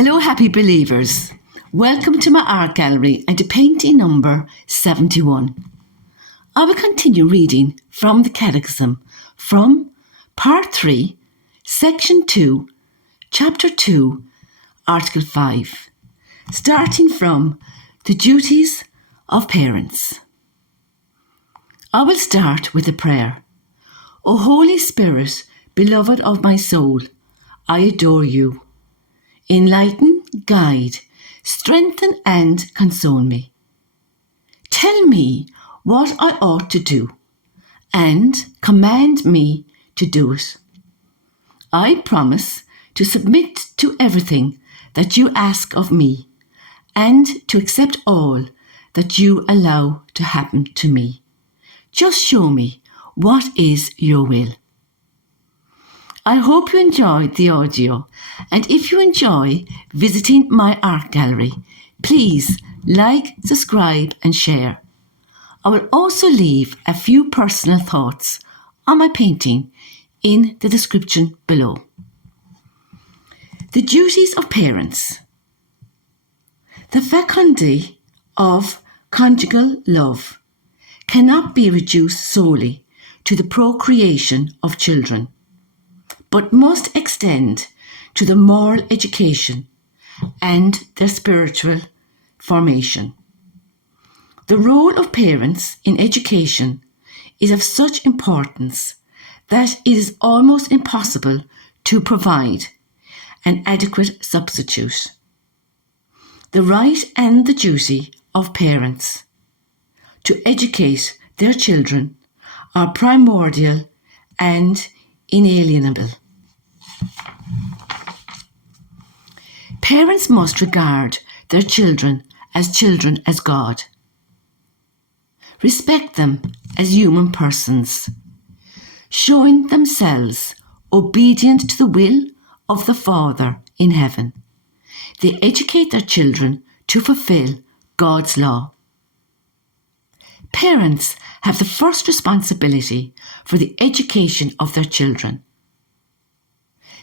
Hello, happy believers. Welcome to my art gallery and to painting number 71. I will continue reading from the Catechism from Part 3, Section 2, Chapter 2, Article 5, starting from the duties of parents. I will start with a prayer. O Holy Spirit, beloved of my soul, I adore you. Enlighten, guide, strengthen and console me. Tell me what I ought to do and command me to do it. I promise to submit to everything that you ask of me and to accept all that you allow to happen to me. Just show me what is your will. I hope you enjoyed the audio, and if you enjoy visiting my art gallery, please like, subscribe and share. I will also leave a few personal thoughts on my painting in the description below. The duties of parents. The fecundity of conjugal love cannot be reduced solely to the procreation of children, but must extend to the moral education and their spiritual formation. The role of parents in education is of such importance that it is almost impossible to provide an adequate substitute. The right and the duty of parents to educate their children are primordial and inalienable. Parents must regard their children as God. Respect them as human persons, showing themselves obedient to the will of the Father in heaven. They educate their children to fulfill God's law. Parents have the first responsibility for the education of their children.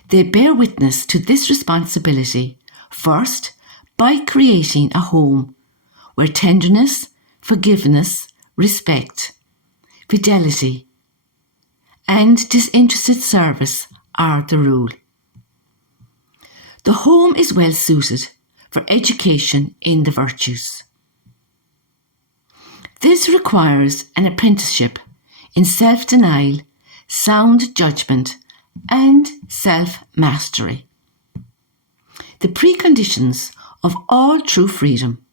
They bear witness to this responsibility first by creating a home where tenderness, forgiveness, respect, fidelity, and disinterested service are the rule. The home is well suited for education in the virtues. This requires an apprenticeship in self-denial, sound judgment, and self-mastery. The preconditions of all true freedom.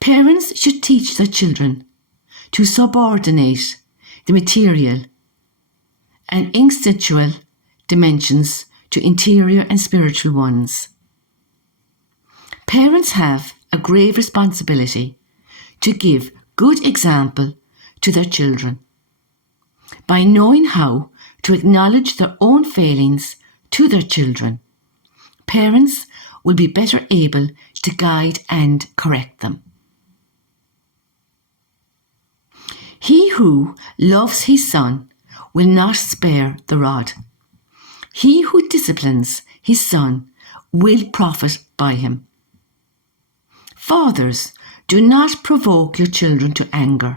Parents should teach their children to subordinate the material and instinctual dimensions to interior and spiritual ones. Parents have a grave responsibility to give good example to their children by knowing how to acknowledge their own failings to their children. Parents will be better able to guide and correct them. He who loves his son will not spare the rod. He who disciplines his son will profit by him. Fathers, do not provoke your children to anger,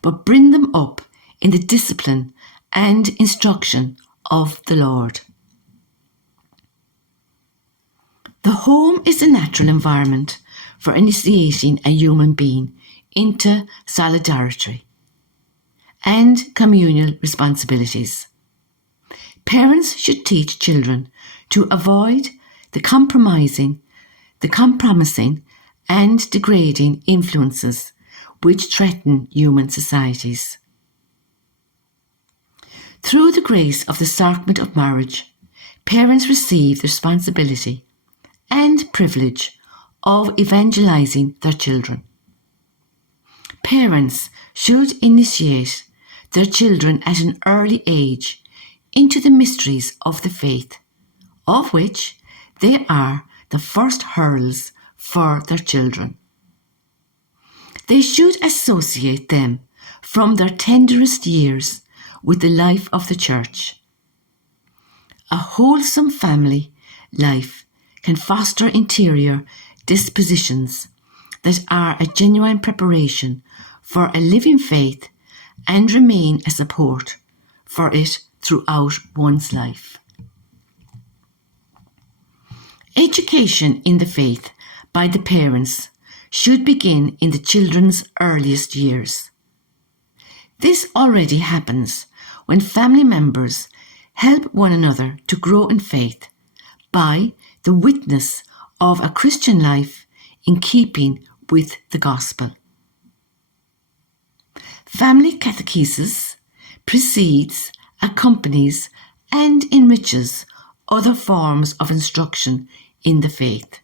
but bring them up in the discipline and instruction of the Lord. The home is the natural environment for initiating a human being into solidarity and communal responsibilities. Parents should teach children to avoid the compromising, and degrading influences which threaten human societies. Through the grace of the sacrament of marriage, parents receive the responsibility and privilege of evangelizing their children. Parents should initiate their children at an early age into the mysteries of the faith, of which they are the first hurdles for their children. They should associate them from their tenderest years with the life of the Church. A wholesome family life can foster interior dispositions that are a genuine preparation for a living faith and remain a support for it throughout one's life. Education in the faith by the parents should begin in the children's earliest years. This already happens when family members help one another to grow in faith by the witness of a Christian life in keeping with the gospel. Family catechesis precedes, accompanies, and enriches other forms of instruction in the faith.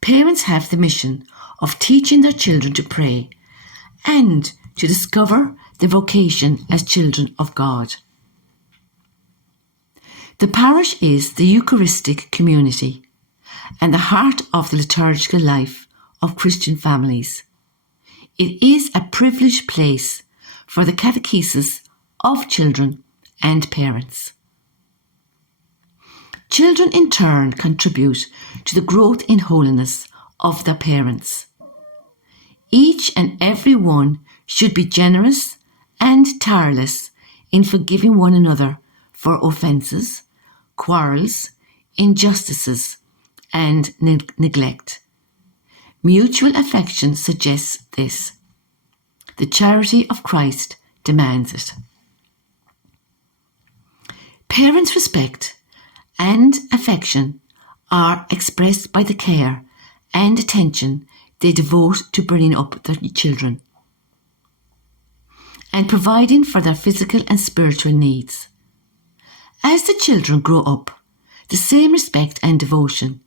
Parents have the mission of teaching their children to pray and to discover their vocation as children of God. The parish is the Eucharistic community and the heart of the liturgical life of Christian families. It is a privileged place for the catechesis of children and parents. Children in turn contribute to the growth in holiness of their parents. Each and every one should be generous and tireless in forgiving one another for offences, quarrels, injustices, and neglect. Mutual affection suggests this. The charity of Christ demands it. Parents' respect and affection are expressed by the care and attention they devote to bringing up their children and providing for their physical and spiritual needs. As the children grow up, the same respect and devotion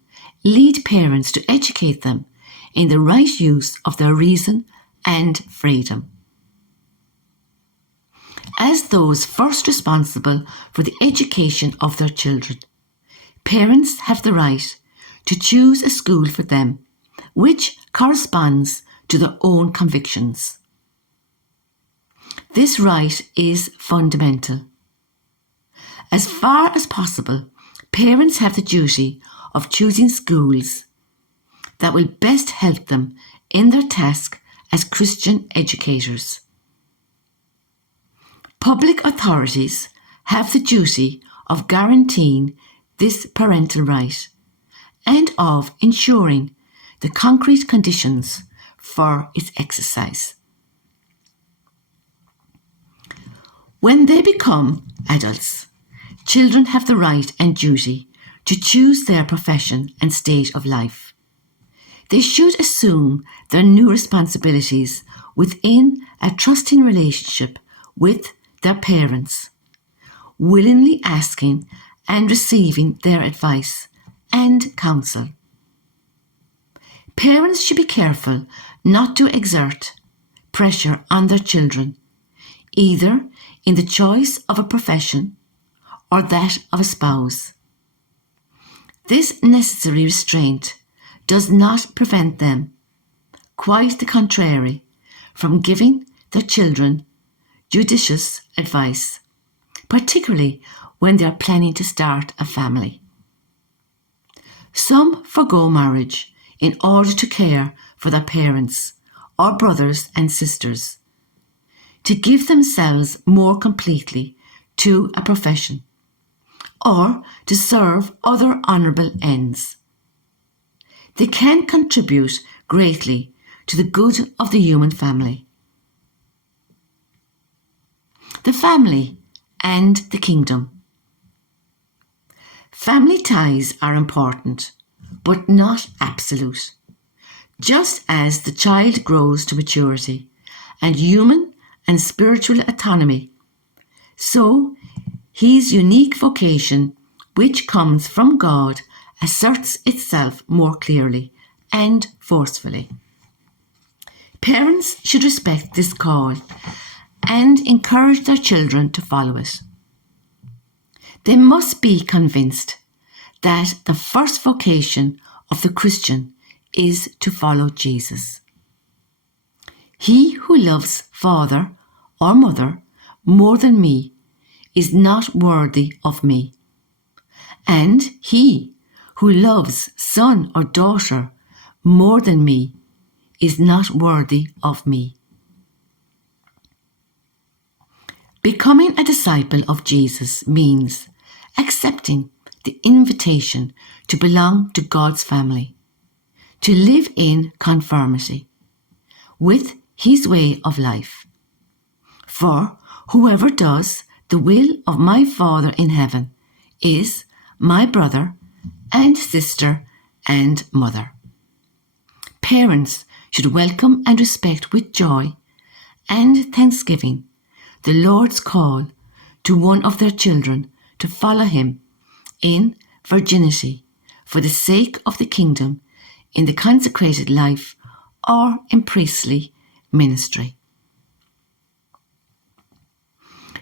lead parents to educate them in the right use of their reason and freedom. As those first responsible for the education of their children, parents have the right to choose a school for them which corresponds to their own convictions. This right is fundamental. As far as possible, parents have the duty of choosing schools that will best help them in their task as Christian educators. Public authorities have the duty of guaranteeing this parental right and of ensuring the concrete conditions for its exercise. When they become adults, children have the right and duty to choose their profession and state of life. They should assume their new responsibilities within a trusting relationship with their parents, willingly asking and receiving their advice and counsel. Parents should be careful not to exert pressure on their children, either in the choice of a profession or that of a spouse. This necessary restraint does not prevent them, quite the contrary, from giving their children judicious advice, particularly when they are planning to start a family. Some forgo marriage in order to care for their parents or brothers and sisters, to give themselves more completely to a profession, or to serve other honourable ends. They can contribute greatly to the good of the human family. The family and the kingdom. Family ties are important, but not absolute. Just as the child grows to maturity and human and spiritual autonomy, so his unique vocation, which comes from God, asserts itself more clearly and forcefully. Parents should respect this call and encourage their children to follow it. They must be convinced that the first vocation of the Christian is to follow Jesus. He who loves father or mother more than me is not worthy of me, And he who loves son or daughter more than me is not worthy of me. Becoming a disciple of Jesus means accepting the invitation to belong to God's family, to live in conformity with his way of life. For whoever does the will of my Father in heaven is my brother and sister and mother. Parents should welcome and respect with joy and thanksgiving the Lord's call to one of their children to follow him in virginity for the sake of the kingdom in the consecrated life or in priestly ministry.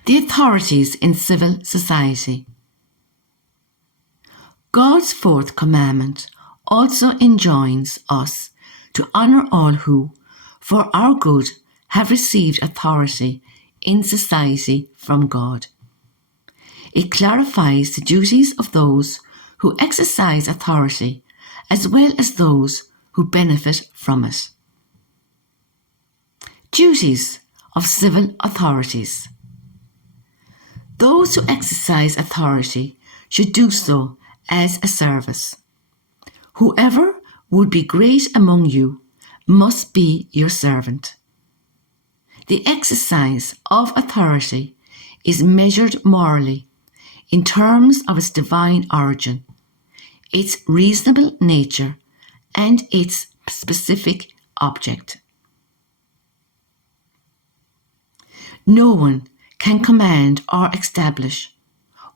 The authorities in civil society. God's fourth commandment also enjoins us to honour all who, for our good, have received authority in society from God. It clarifies the duties of those who exercise authority as well as those who benefit from it. Duties of civil authorities. Those who exercise authority should do so as a service. Whoever would be great among you must be your servant. The exercise of authority is measured morally in terms of its divine origin, its reasonable nature, and its specific object. No one can command or establish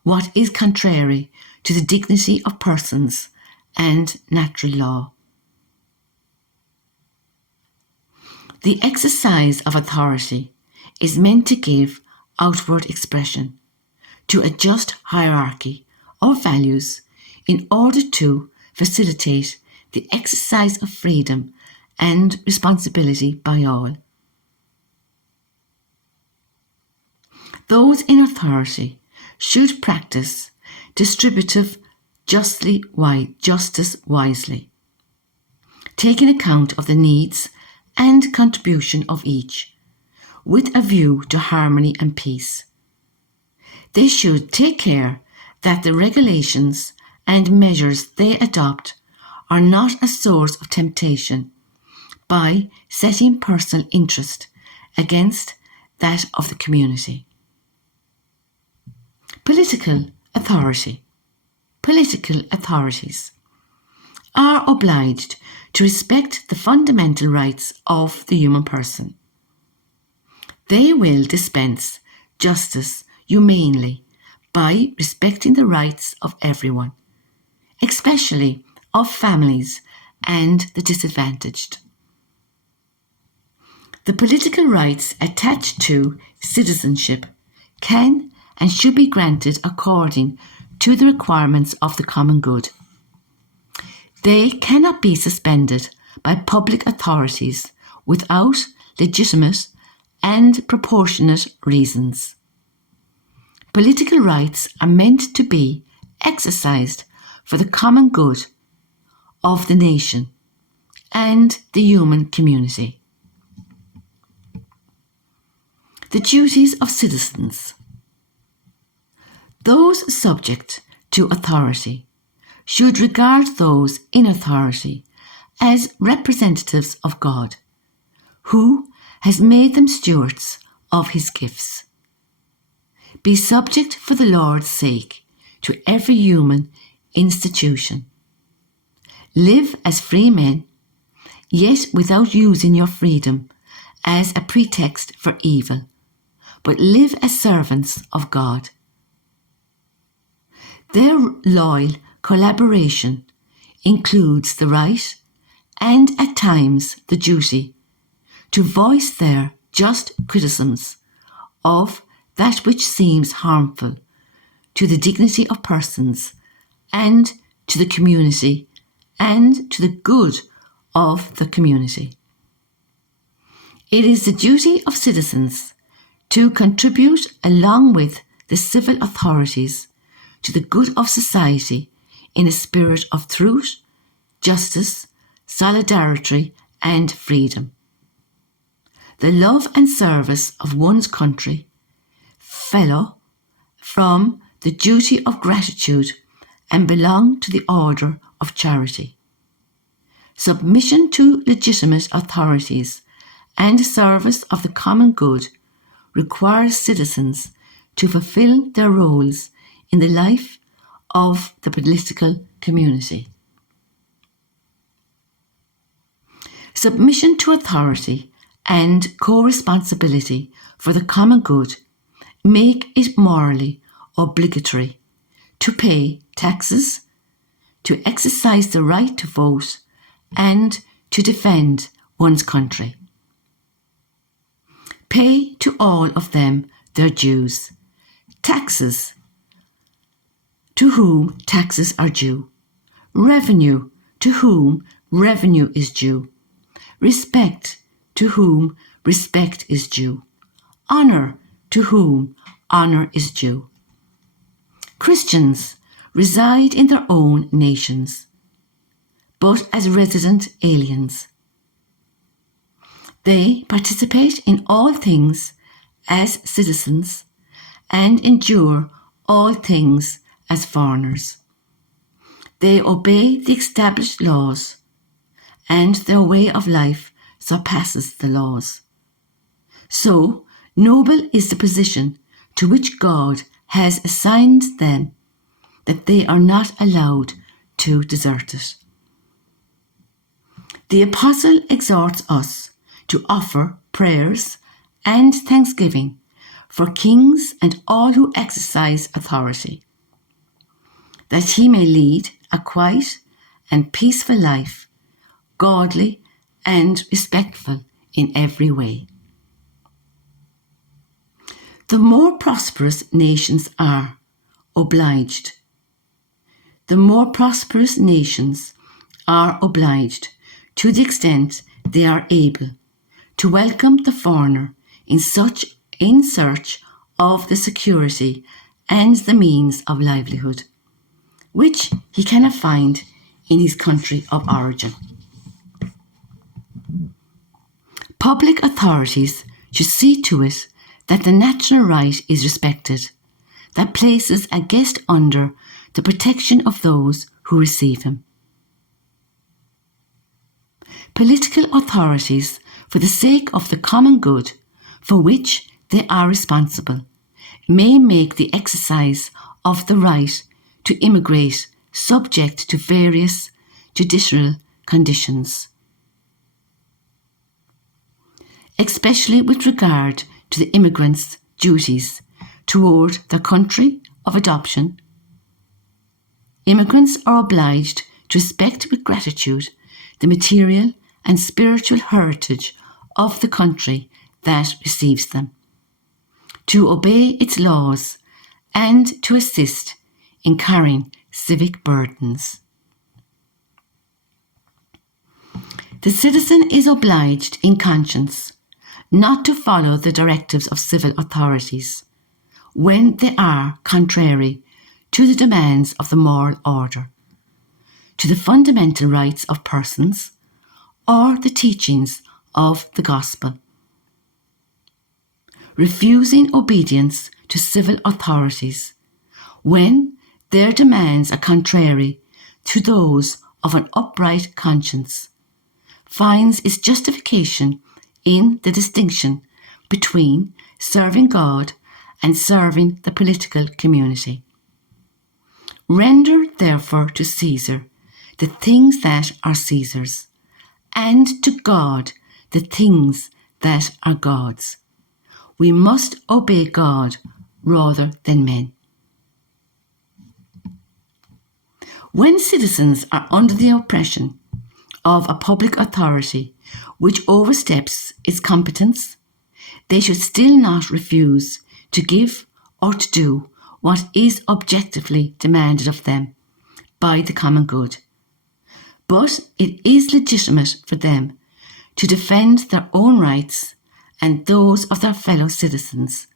what is contrary to the dignity of persons and natural law. The exercise of authority is meant to give outward expression to a just hierarchy of values in order to facilitate the exercise of freedom and responsibility by all. Those in authority should practice distributive justice wisely, taking account of the needs and contribution of each, with a view to harmony and peace. They should take care that the regulations and measures they adopt are not a source of temptation by setting personal interest against that of the community. Political authority. Political authorities are obliged to respect the fundamental rights of the human person. They will dispense justice humanely by respecting the rights of everyone, especially of families and the disadvantaged. The political rights attached to citizenship can and should be granted according to the requirements of the common good. They cannot be suspended by public authorities without legitimate and proportionate reasons. Political rights are meant to be exercised for the common good of the nation and the human community. The duties of citizens. Those subject to authority should regard those in authority as representatives of God, who has made them stewards of his gifts. Be subject for the Lord's sake to every human institution. Live as free men, yet without using your freedom as a pretext for evil, but live as servants of God. Their loyal collaboration includes the right and at times the duty to voice their just criticisms of that which seems harmful to the dignity of persons and to the community and to the good of the community. It is the duty of citizens to contribute along with the civil authorities to the good of society in a spirit of truth, justice, solidarity, and freedom. The love and service of one's country, fellow from the duty of gratitude and belong to the order of charity. Submission to legitimate authorities and service of the common good requires citizens to fulfill their roles in the life of the political community. Submission to authority and co-responsibility for the common good make it morally obligatory to pay taxes, to exercise the right to vote, and to defend one's country. Pay to all of them their dues. Taxes, to whom taxes are due. Revenue, to whom revenue is due. Respect, to whom respect is due. Honour, to whom honour is due. Christians reside in their own nations, but as resident aliens. They participate in all things as citizens and endure all things as foreigners. They obey the established laws, and their way of life surpasses the laws. So noble is the position to which God has assigned them that they are not allowed to desert it. The Apostle exhorts us to offer prayers and thanksgiving for kings and all who exercise authority, that he may lead a quiet and peaceful life, godly and respectful in every way. The more prosperous nations are obliged. The more prosperous nations are obliged, to the extent they are able, to welcome the foreigner in search of the security and the means of livelihood, which he cannot find in his country of origin. Public authorities should see to it that the natural right is respected, that places a guest under the protection of those who receive him. Political authorities, for the sake of the common good for which they are responsible, may make the exercise of the right to immigrate subject to various judicial conditions, especially with regard to the immigrants' duties toward their country of adoption. Immigrants are obliged to respect with gratitude the material and spiritual heritage of the country that receives them, to obey its laws, and to assist in carrying civic burdens. The citizen is obliged in conscience not to follow the directives of civil authorities when they are contrary to the demands of the moral order, to the fundamental rights of persons, or the teachings of the gospel. Refusing obedience to civil authorities when their demands are contrary to those of an upright conscience finds its justification in the distinction between serving God and serving the political community. Render therefore to Caesar the things that are Caesar's, and to God the things that are God's. We must obey God rather than men. When citizens are under the oppression of a public authority which oversteps its competence, they should still not refuse to give or to do what is objectively demanded of them by the common good. But it is legitimate for them to defend their own rights and those of their fellow citizens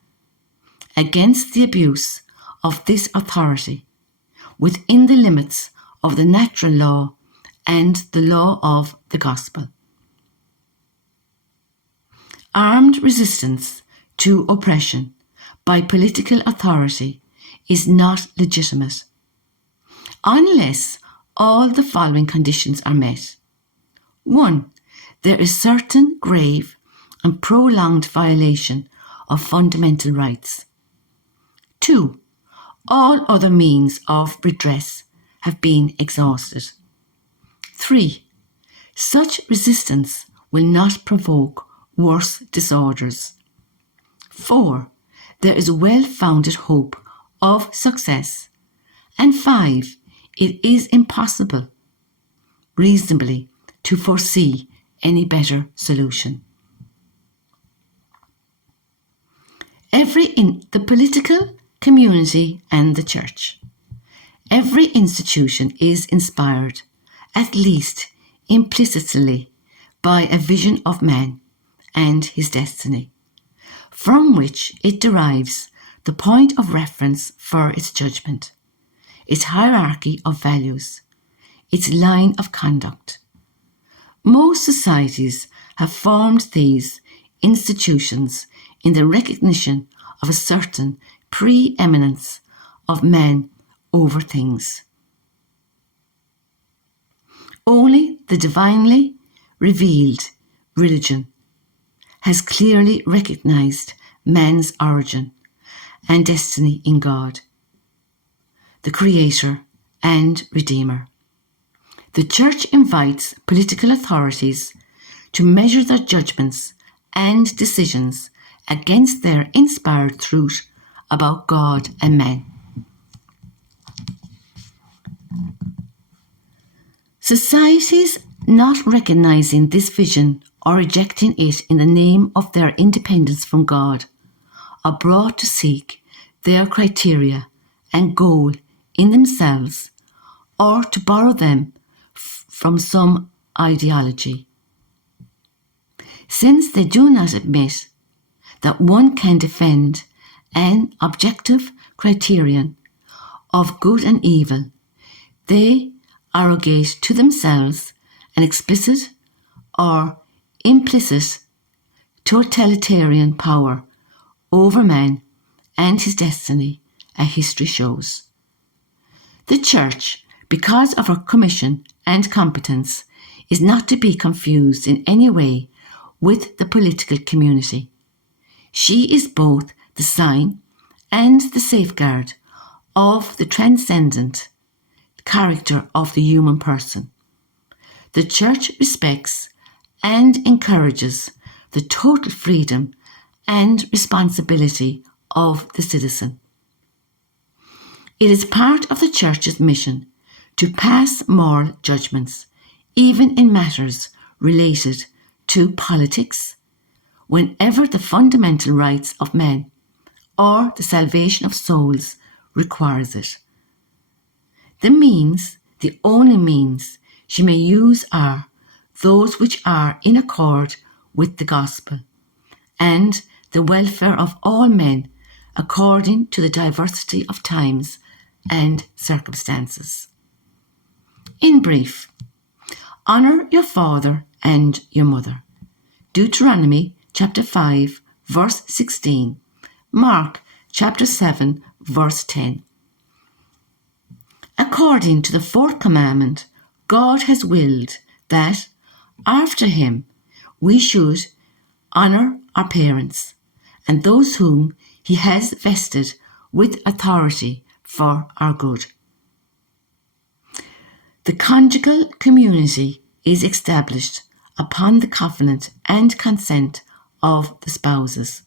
against the abuse of this authority, within the limits of the natural law and the law of the gospel. Armed resistance to oppression by political authority is not legitimate unless all the following conditions are met. 1. There is certain grave and prolonged violation of fundamental rights. 2. All other means of redress have been exhausted. 3. Such resistance will not provoke worse disorders. 4. There is well-founded hope of success. And 5. It is impossible, reasonably, to foresee any better solution. The political community and the church. Every institution is inspired, at least implicitly, by a vision of man and his destiny, from which it derives the point of reference for its judgment, its hierarchy of values, its line of conduct. Most societies have formed these institutions in the recognition of a certain preeminence of man over things. Only the divinely revealed religion has clearly recognized man's origin and destiny in God, the Creator and Redeemer. The Church invites political authorities to measure their judgments and decisions against their inspired truth about God and man. Societies not recognizing this vision or rejecting it in the name of their independence from God are brought to seek their criteria and goal in themselves or to borrow them from some ideology. Since they do not admit that one can defend an objective criterion of good and evil, they arrogate to themselves an explicit or implicit totalitarian power over man and his destiny, as history shows. The Church, because of her commission and competence, is not to be confused in any way with the political community. She is both the sign and the safeguard of the transcendent character of the human person. The Church respects and encourages the total freedom and responsibility of the citizen. It is part of the Church's mission to pass moral judgments, even in matters related to politics, whenever the fundamental rights of men or the salvation of souls requires it. The only means she may use are those which are in accord with the gospel and the welfare of all men according to the diversity of times and circumstances. In brief, honour your father and your mother. Deuteronomy chapter 5 verse 16. Mark chapter 7 verse 10. According to the fourth commandment, God has willed that, after him, we should honour our parents and those whom he has vested with authority for our good. The conjugal community is established upon the covenant and consent of the spouses.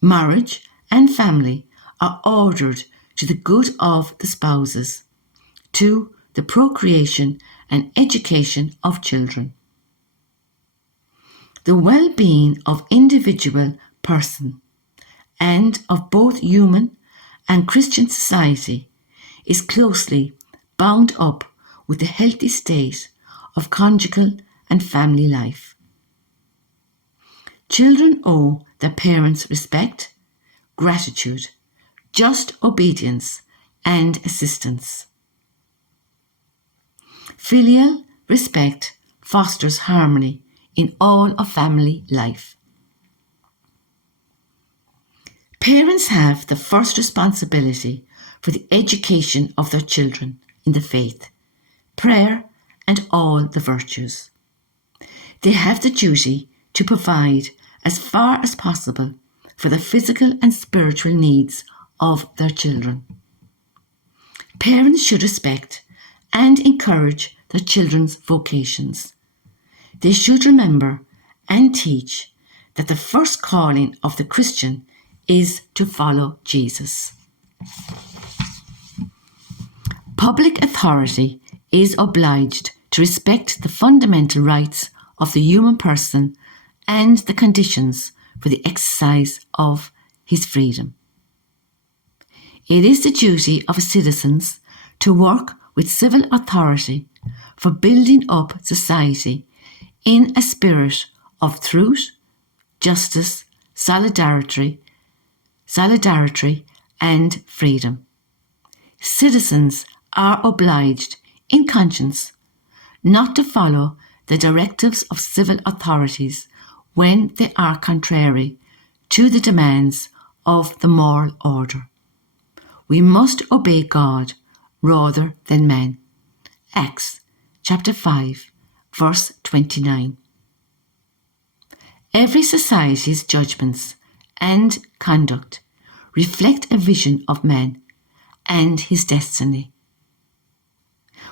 Marriage and family are ordered to the good of the spouses, to the procreation and education of children. The well-being of individual person and of both human and Christian society is closely bound up with the healthy state of conjugal and family life. Children owe their parents respect, gratitude, just obedience, and assistance. Filial respect fosters harmony in all of family life. Parents have the first responsibility for the education of their children in the faith, prayer, and all the virtues. They have the duty to provide as far as possible for the physical and spiritual needs of their children. Parents should respect and encourage their children's vocations. They should remember and teach that the first calling of the Christian is to follow Jesus. Public authority is obliged to respect the fundamental rights of the human person and the conditions for the exercise of his freedom. It is the duty of citizens to work with civil authority for building up society in a spirit of truth, justice, solidarity, and freedom. Citizens are obliged in conscience not to follow the directives of civil authorities when they are contrary to the demands of the moral order. We must obey God rather than men. Acts chapter 5, verse 29. Every society's judgments and conduct reflect a vision of man and his destiny.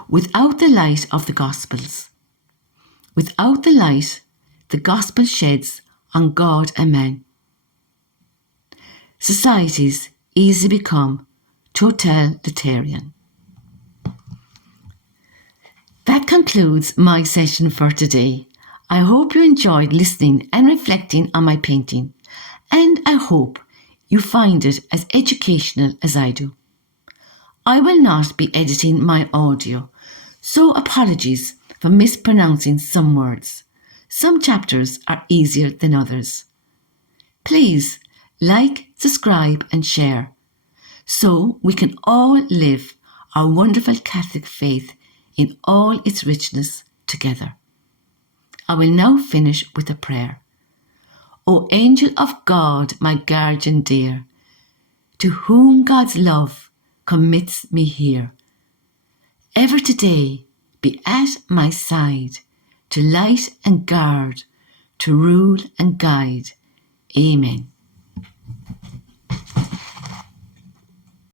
Without the light of the Gospels, without the light the Gospel sheds on God and man, societies easily become totalitarian. That concludes my session for today. I hope you enjoyed listening and reflecting on my painting, and I hope you find it as educational as I do. I will not be editing my audio, so apologies for mispronouncing some words. Some chapters are easier than others. Please like, subscribe and share so we can all live our wonderful Catholic faith in all its richness together. I will now finish with a prayer. O angel of God, my guardian dear, to whom God's love commits me here, ever today be at my side, to light and guard, to rule and guide. Amen.